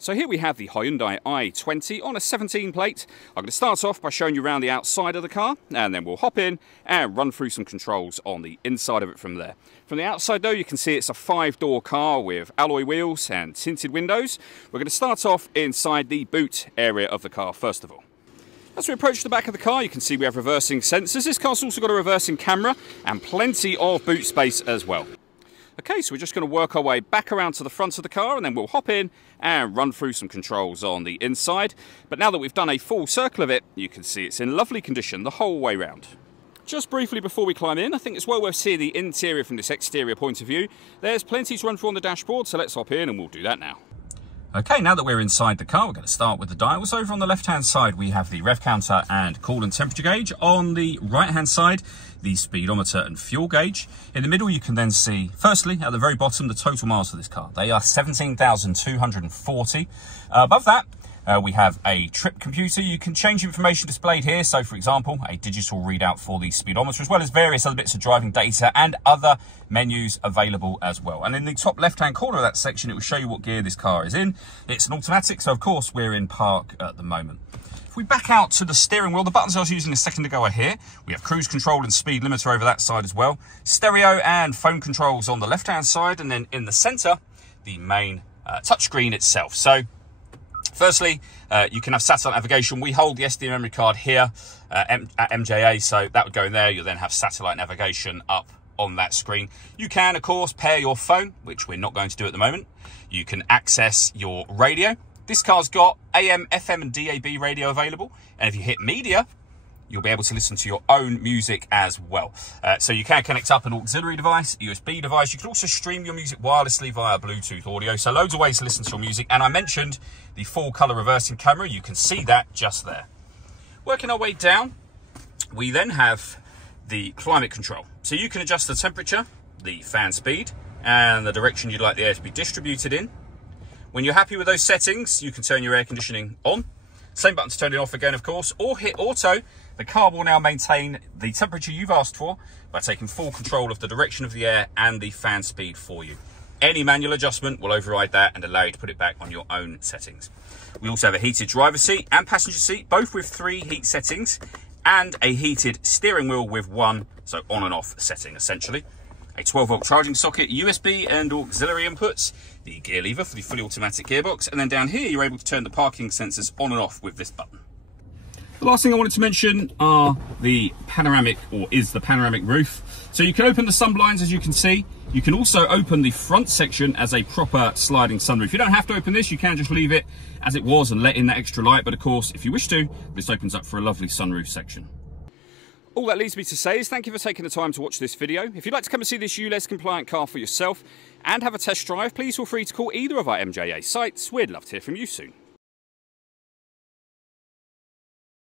So here we have the Hyundai i20 on a 17 plate. I'm going to start off by showing you around the outside of the car, and then we'll hop in and run through some controls on the inside of it from there. From the outside though, you can see it's a 5-door car with alloy wheels and tinted windows. We're going to start off inside the boot area of the car first of all. As we approach the back of the car, you can see we have reversing sensors. This car's also got a reversing camera and plenty of boot space as well. Okay, so we're just going to work our way back around to the front of the car, and then we'll hop in and run through some controls on the inside. But now that we've done a full circle of it, you can see it's in lovely condition the whole way round. Just briefly before we climb in, I think it's well worth seeing the interior from this exterior point of view. There's plenty to run through on the dashboard, so let's hop in and we'll do that now. Okay, now that we're inside the car, we're going to start with the dials. Over on the left-hand side, we have the rev counter and coolant temperature gauge. On the right-hand side, the speedometer and fuel gauge. In the middle, you can then see, firstly, at the very bottom, the total miles for this car. They are 17,240. Above that, we have a trip computer. You can change information displayed here. So, for example, a digital readout for the speedometer, as well as various other bits of driving data and other menus available as well. And in the top left-hand corner of that section, it will show you what gear this car is in. It's an automatic, so of course, we're in park at the moment. If we back out to the steering wheel, the buttons I was using a second ago are here. We have cruise control and speed limiter over that side as well. Stereo and phone controls on the left-hand side, and then in the center, the main touchscreen itself. So, firstly, you can have satellite navigation. We hold the SD memory card here at MJA, so that would go in there. You'll then have satellite navigation up on that screen. You can, of course, pair your phone, which we're not going to do at the moment. You can access your radio. This car's got AM, FM, and DAB radio available. And if you hit media, you'll be able to listen to your own music as well. So you can connect up an auxiliary device, a USB device. You can also stream your music wirelessly via Bluetooth audio. So loads of ways to listen to your music. And I mentioned the full color reversing camera. You can see that just there. Working our way down, we then have the climate control. So you can adjust the temperature, the fan speed, and the direction you'd like the air to be distributed in. When you're happy with those settings, you can turn your air conditioning on. Same button to turn it off again, of course, or hit auto. The car will now maintain the temperature you've asked for by taking full control of the direction of the air and the fan speed for you. Any manual adjustment will override that and allow you to put it back on your own settings. We also have a heated driver's seat and passenger seat, both with 3 heat settings, and a heated steering wheel with 1, so on and off setting, essentially. A 12-volt charging socket, USB and auxiliary inputs, the gear lever for the fully automatic gearbox, and then down here you're able to turn the parking sensors on and off with this button. The last thing I wanted to mention are the panoramic, or is the panoramic roof. So you can open the sun blinds, as you can see. You can also open the front section as a proper sliding sunroof. You don't have to open this, you can just leave it as it was and let in that extra light, but of course, if you wish to, this opens up for a lovely sunroof section. All that leaves me to say is thank you for taking the time to watch this video. If you'd like to come and see this ULEZ compliant car for yourself and have a test drive, please feel free to call either of our MJA sites. We'd love to hear from you soon.